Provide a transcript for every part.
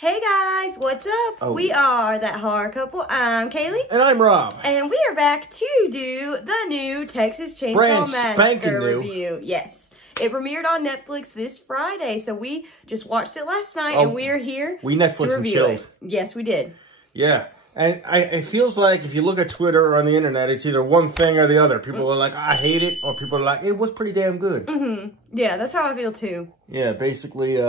Hey guys, what's up? Oh. We are That Horror Couple. I'm Kaylee. And I'm Rob. And we are back to do the new Texas Chainsaw Massacre review. Yes. It premiered on Netflix this Friday, so we just watched it last night and we're here We Netflix and chilled. Yes, we did. Yeah. And it feels like if you look at Twitter or on the internet, it's either one thing or the other. People are like, I hate it, or people are like, it was pretty damn good. Yeah, that's how I feel too. Yeah, basically,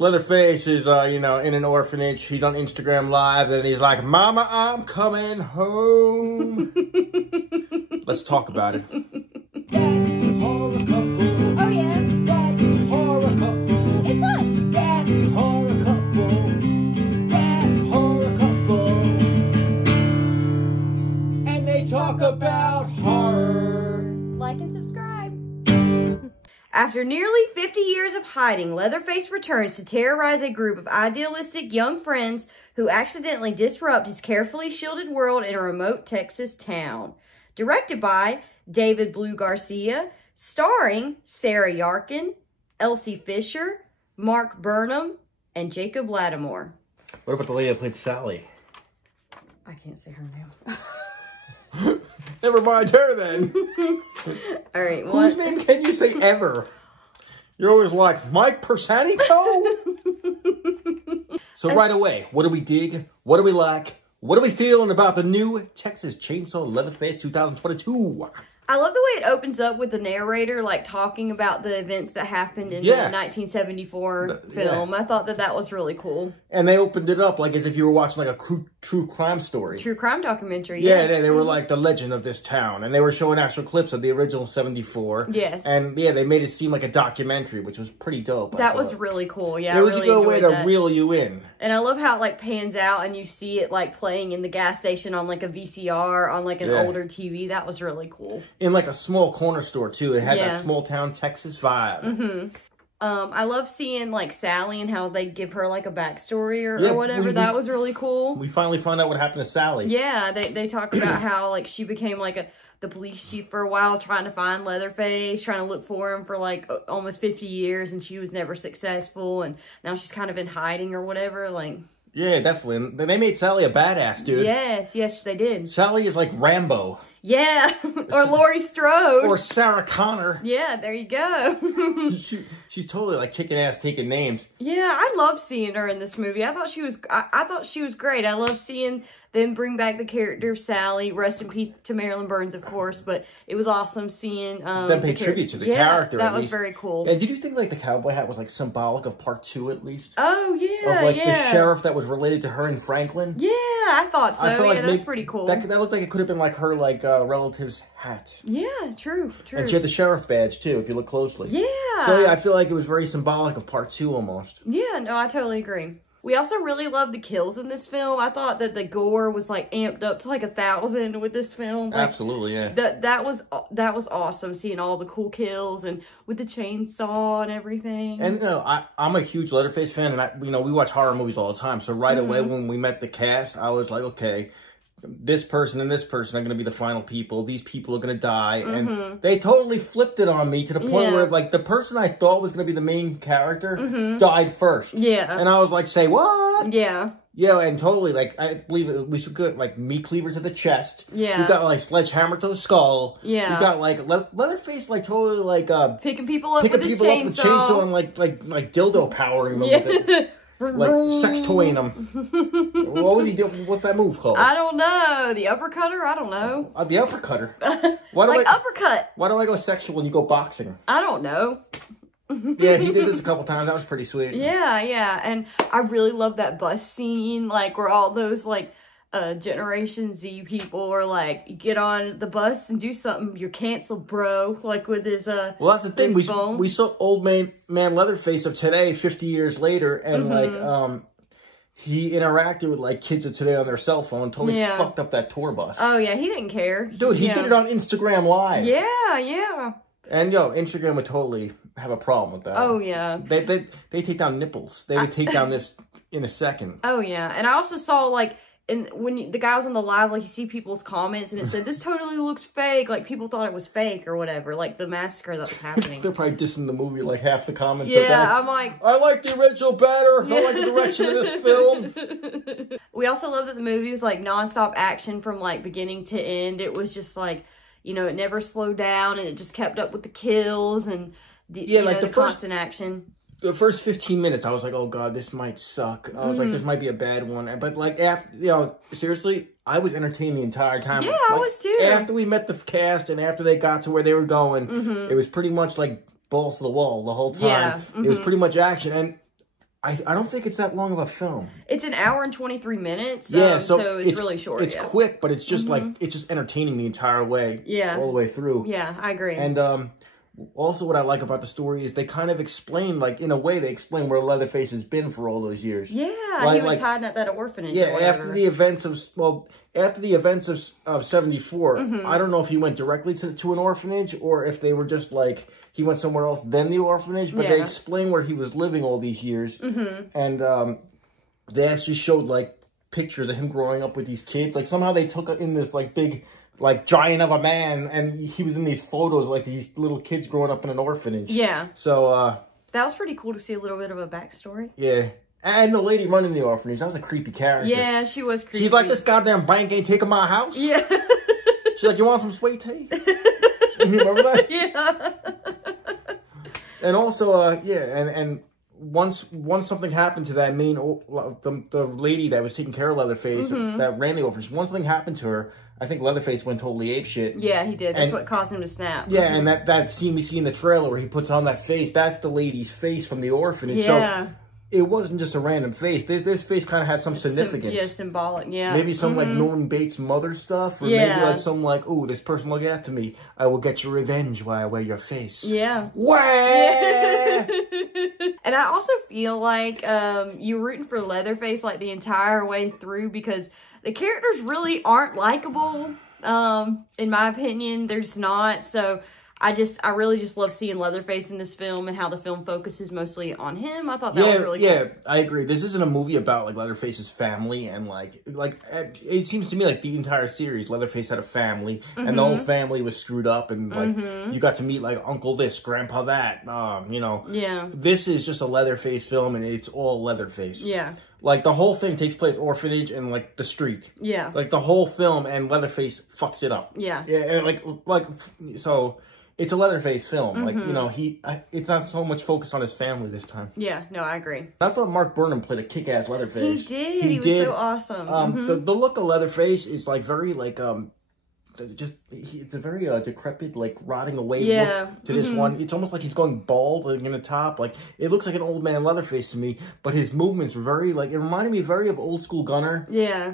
Leatherface is, in an orphanage. He's on Instagram Live, and he's like, Mama, I'm coming home. Let's talk about it. That horror couple. Oh, yeah. That horror couple. It's us. That horror couple. That horror couple. And they talk about horror. Like and subscribe. After nearly 50 years of hiding, Leatherface returns to terrorize a group of idealistic young friends who accidentally disrupt his carefully shielded world in a remote Texas town. Directed by David Blue Garcia, starring Sarah Yarkin, Elsie Fisher, Mark Burnham, and Jacob Lattimore. What about the lady that played Sally? I can't say her name. Never mind her then. All right. Whose name can you say ever? You're always like, Mike Persanico? So right away, what do we dig? What do we like? What are we feeling about the new Texas Chainsaw Leatherface 2022? I love the way it opens up with the narrator, like, talking about the events that happened in the 1974 film. I thought that was really cool. And they opened it up like as if you were watching like a true crime story. True crime documentary, yeah, yes. they were like the legend of this town. And they were showing actual clips of the original 74. Yes. And yeah, they made it seem like a documentary, which was pretty dope. That was really cool, yeah. It was I really a good way to that. reel you in. And I love how it, like, pans out and you see it, like, playing in the gas station on, like, a VCR, on, like, an older TV. That was really cool. In, like, a small corner store, too. It had that small town Texas vibe. I love seeing, like, Sally and how they give her, like, a backstory or whatever. That was really cool. We finally found out what happened to Sally. Yeah, they talk about how, like, she became, like, the police chief for a while, trying to find Leatherface, trying to look for him for, like, almost 50 years, and she was never successful, and now she's kind of in hiding or whatever, like... Yeah, definitely. They made Sally a badass, dude. Yes, they did. Sally is like Rambo. Yeah, or Laurie Strode. Or Sarah Connor. Yeah, there you go. She's totally like kicking ass, taking names. Yeah, I love seeing her in this movie. I thought she was great. I love seeing them bring back the character of Sally. Rest in peace to Marilyn Burns, of course. But it was awesome seeing them pay tribute to the character. That was very cool. And did you think like the cowboy hat was like symbolic of part 2 at least? Oh yeah, of like the sheriff that was related to her in Franklin. Yeah, I thought so. Yeah, that's pretty cool. That looked like it could have been like her relative's hat. Yeah, true. And she had the sheriff badge too, if you look closely. Yeah. So yeah, I feel like it was very symbolic of part 2 almost. Yeah, no, I totally agree. We also really loved the kills in this film. I thought that the gore was like amped up to like 1,000 with this film. Like, absolutely, yeah. That was awesome, seeing all the cool kills and with the chainsaw and everything. And I'm a huge Leatherface fan, and we watch horror movies all the time. So right away when we met the cast, I was like, okay, this person and this person are going to be the final people. These people are going to die. And they totally flipped it on me to the point where, like, the person I thought was going to be the main character died first. Yeah. And I was like, say what? Yeah. Yeah, and totally, like, I believe we should get, like, meat cleaver to the chest. Yeah. We got, like, sledgehammer to the skull. Yeah. We got, like, Leatherface, like, totally, like, picking people up with his chainsaw. And, like dildo powering them with it. Like, sex toying them. What was he doing? What's that move called? I don't know. The uppercutter? I don't know. The uppercutter? Uppercut. Why do I go sexual when you go boxing? I don't know. Yeah, he did this a couple times. That was pretty sweet. Yeah. And I really love that bus scene, like, where all those, like, Generation Z people are like, you get on the bus and do something, you're canceled, bro. Like with his well, that's the thing. We saw old man Leatherface of today 50 years later, and like he interacted with like kids of today on their cell phone, totally fucked up that tour bus. Oh yeah, he didn't care. Dude, he did it on Instagram Live. Yeah. And Instagram would totally have a problem with that. Oh yeah. They take down nipples. They would take down this in a second. Oh yeah. And I also saw like and when the guy was on the live, like, you see people's comments, and it said, this totally looks fake. Like, people thought it was fake or whatever, like, the massacre that was happening. They're probably dissing the movie, like, half the comments. Yeah, I'm like... I like the original better. Yeah. I like the direction of this film. We also love that the movie was, like, nonstop action from, like, beginning to end. It was just, like, you know, it never slowed down, and it just kept up with the kills and, the constant action. The first 15 minutes, I was like, oh, God, this might suck. I was like, this might be a bad one. But, like, after, you know, seriously, I was entertained the entire time. Yeah, like, I was too. After we met the cast and after they got to where they were going, it was pretty much, like, balls to the wall the whole time. Yeah. It was pretty much action. And I don't think it's that long of a film. It's an hour and 23 minutes. Yeah, so it's really short. It's quick, but it's just, like, it's just entertaining the entire way. Yeah. All the way through. Yeah, I agree. And, also, what I like about the story is they kind of explain, like, in a way, they explain where Leatherface has been for all those years. Yeah, he was hiding at that orphanage. Yeah, after the events of 74, I don't know if he went directly to an orphanage or if they were just like he went somewhere else then the orphanage. But they explain where he was living all these years, and they actually showed like pictures of him growing up with these kids. Like somehow they took in this like big. Like, giant of a man, and he was in these photos, like, these little kids growing up in an orphanage. Yeah. So, that was pretty cool to see a little bit of a backstory. Yeah. And the lady running the orphanage, that was a creepy character. Yeah, she was creepy. She's like, this goddamn bank ain't taking my house. Yeah. She's like, you want some sweet tea? You remember that? Yeah. And also, and once something happened to that main, the lady that was taking care of Leatherface, that ran the orphanage, once something happened to her, I think Leatherface went totally apeshit. Yeah, he did. That's what caused him to snap. Yeah, and that scene we see in the trailer where he puts on that face, that's the lady's face from the orphanage. Yeah. So it wasn't just a random face. This face kind of had some significance. Symbolic, yeah. Maybe some like Norman Bates' mother stuff. Or maybe like some like, oh, this person look after me. I will get your revenge while I wear your face. Yeah. Wah! And I also feel like you're rooting for Leatherface like the entire way through because the characters really aren't likable. In my opinion, they're just not. So I really just love seeing Leatherface in this film and how the film focuses mostly on him. I thought that was really cool. Yeah, I agree. This isn't a movie about like Leatherface's family and like it seems to me like the entire series, Leatherface had a family and the whole family was screwed up and like you got to meet like Uncle this, Grandpa that, you know. Yeah. This is just a Leatherface film and it's all Leatherface. Yeah. Like, the whole thing takes place orphanage and, like, the street. Yeah. Like, the whole film and Leatherface fucks it up. Yeah. Yeah, and, so, it's a Leatherface film. Like, you know, it's not so much focused on his family this time. Yeah, no, I agree. I thought Mark Burnham played a kick-ass Leatherface. He did. He was so awesome. The look of Leatherface is, like, very, like, it's a very decrepit, like rotting away look to this one. It's almost like he's going bald like, in the top. Like it looks like an old man Leatherface to me, but his movements were very like it reminded me very of old school Gunner. Yeah.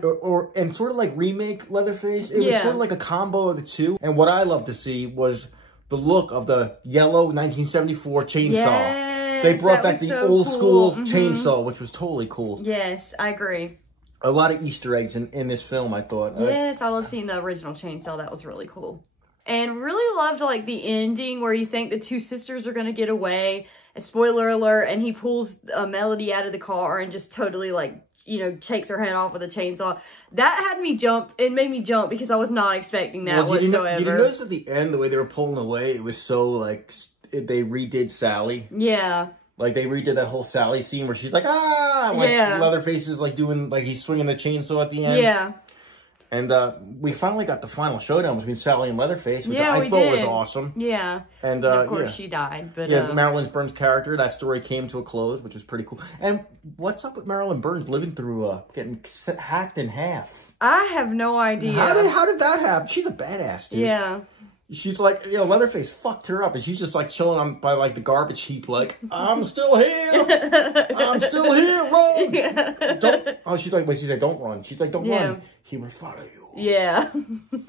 And sort of like remake Leatherface. It was sort of like a combo of the two. And what I love to see was the look of the yellow 1974 chainsaw. Yes, they brought back the old school chainsaw, which was totally cool. Yes, I agree. A lot of Easter eggs in this film, I thought. Yes, I love seeing the original chainsaw. That was really cool. And really loved, like, the ending where you think the two sisters are going to get away. And spoiler alert, and he pulls Melody out of the car and just totally, like, you know, takes her hand off with a chainsaw. That had me jump. It made me jump because I was not expecting that whatsoever. Did you notice at the end, the way they were pulling away, it was so, like, they redid Sally? Yeah. Like, they redid that whole Sally scene where she's like, ah! Like, Leatherface is, like, doing, like, he's swinging the chainsaw at the end. Yeah. And we finally got the final showdown between Sally and Leatherface, which I thought was awesome. Yeah. And of course, she died. But Marilyn Burns' character, that story came to a close, which was pretty cool. And what's up with Marilyn Burns living through getting hacked in half? I have no idea. How did that happen? She's a badass, dude. Yeah. She's like, you know, Leatherface fucked her up, and she's just like chilling on by like the garbage heap, like, I'm still here, I'm still here, run. Yeah. Don't. Oh, she's like, don't run. She's like, don't run. He will follow you. Yeah.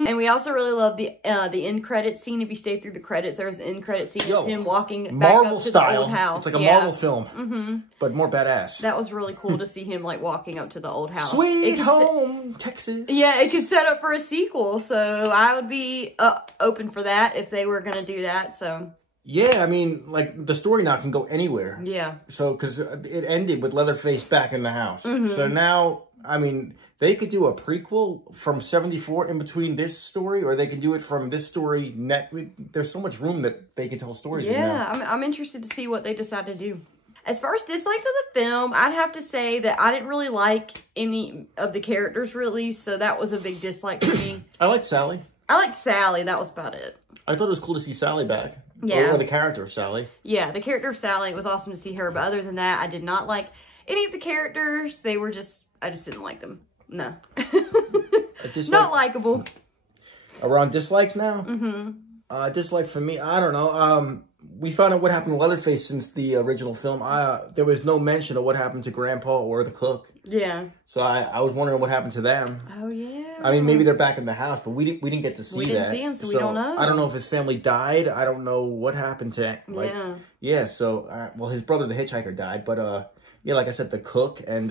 And we also really love the end credit scene. If you stay through the credits, there's an end credit scene of him walking back up to the old house. It's like a Marvel film, but more badass. That was really cool to see him like walking up to the old house. Sweet home, Texas. Yeah, it could set up for a sequel, so I would be open for that if they were going to do that, so... Yeah, I mean, like, the story now can go anywhere. Yeah. So, because it ended with Leatherface back in the house. So now... I mean, they could do a prequel from 74 in between this story, or they could do it from this story. There's so much room that they can tell stories. Yeah, I'm interested to see what they decide to do. As far as dislikes of the film, I'd have to say that I didn't really like any of the characters, really, so that was a big dislike for me. I liked Sally. I liked Sally. That was about it. I thought it was cool to see Sally back. Yeah. Or the character of Sally. Yeah, the character of Sally, it was awesome to see her, but other than that, I did not like any of the characters. They were just, I just didn't like them. No. Not likable. We're on dislikes now? Mm-hmm. Dislike for me, I don't know. We found out what happened to Leatherface since the original film. There was no mention of what happened to Grandpa or the cook. Yeah. So I was wondering what happened to them. Oh, yeah. I mean, maybe they're back in the house, but we didn't get to see that. We didn't see him, so we don't know. I don't know if his family died. I don't know what happened to Yeah, so, well, his brother, the hitchhiker, died. But, yeah, like I said, the cook and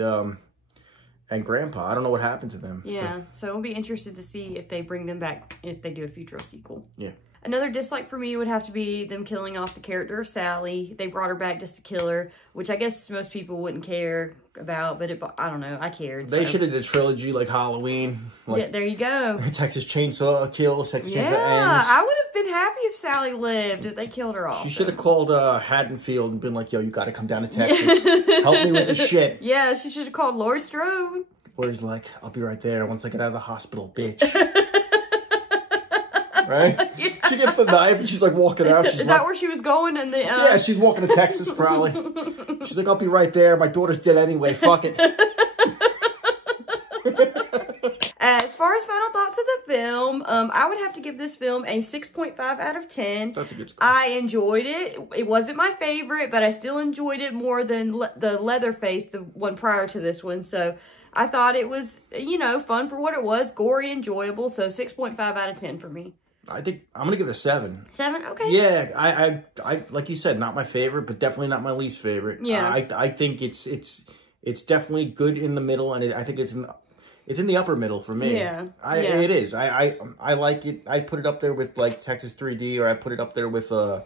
Grandpa, I don't know what happened to them. Yeah, so we'll be interested to see if they bring them back, if they do a future sequel. Yeah. Another dislike for me would have to be them killing off the character of Sally. They brought her back just to kill her, which I guess most people wouldn't care about, but I don't know, I cared. They should have did a trilogy like Halloween. Like, yeah, there you go. Texas Chainsaw Kills, Texas Chainsaw Ends. I would have been happy if Sally lived, if they killed her off. She should have called Haddonfield and been like, yo, you got to come down to Texas. Help me with the shit. Yeah, she should have called Laurie Strode. Laurie's like, I'll be right there once I get out of the hospital, bitch. Right? Yeah. She gets the knife and she's like walking out. Is that where she was going? And yeah, she's walking to Texas probably. She's like, I'll be right there. My daughter's dead anyway. Fuck it. As far as final thoughts of the film, I would have to give this film a 6.5 out of 10. That's a good score. I enjoyed it. It wasn't my favorite, but I still enjoyed it more than the Leatherface, the one prior to this one. So I thought it was, you know, fun for what it was, gory, enjoyable. So 6.5 out of 10 for me. I think I'm gonna give it a 7. 7, okay. Yeah, I like you said, not my favorite, but definitely not my least favorite. Yeah, I think it's definitely good in the middle, and I think it's in the upper middle for me. Yeah, it is. I like it. I put it up there with like Texas 3D, or I put it up there with I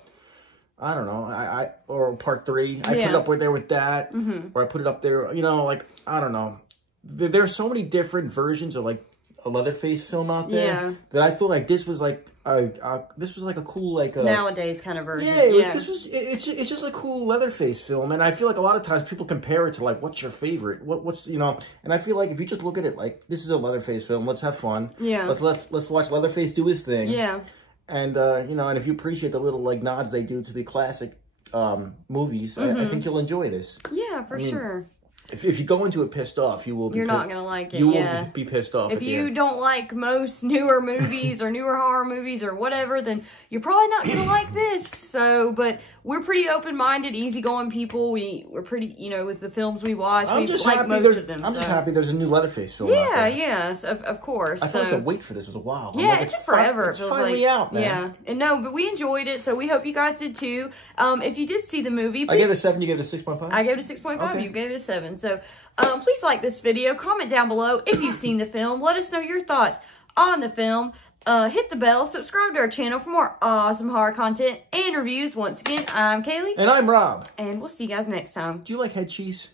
don't know, or Part 3. I put it up there with that, or I put it up there. You know, like I don't know. There's so many different versions of like a Leatherface film out there that I feel like this was like a cool like nowadays kind of version. Yeah. It's just a cool Leatherface film, and I feel like a lot of times people compare it to like what's your favorite, what's you know, and I feel like if you just look at it like this is a Leatherface film, let's have fun. Yeah. Let's watch Leatherface do his thing. Yeah. And you know, and if you appreciate the little like nods they do to the classic movies, I think you'll enjoy this. Yeah, for sure. If you go into it pissed off, you will be. You're not gonna like it. You will be pissed off. If you don't like most newer movies or newer horror movies or whatever, then you're probably not gonna like this. So, but we're pretty open-minded, easygoing people. We're pretty, you know, with the films we watch, we like most of them. I'm just happy there's a new Leatherface film. Yeah, out there. Yes, of course. I felt like the wait for this was a while. Yeah, like, it took forever. It's finally out, man. Yeah, and no, but we enjoyed it, so we hope you guys did too. If you did see the movie, please, I gave it a 7. You gave it a 6.5. I gave it a 6.5. Okay. You gave it a 7. So. Please like this video, comment down below if you've seen the film, let us know your thoughts on the film, hit the bell, subscribe to our channel for more awesome horror content and reviews. Once again, I'm Kaylee. And I'm Rob. And we'll see you guys next time. Do you like head cheese?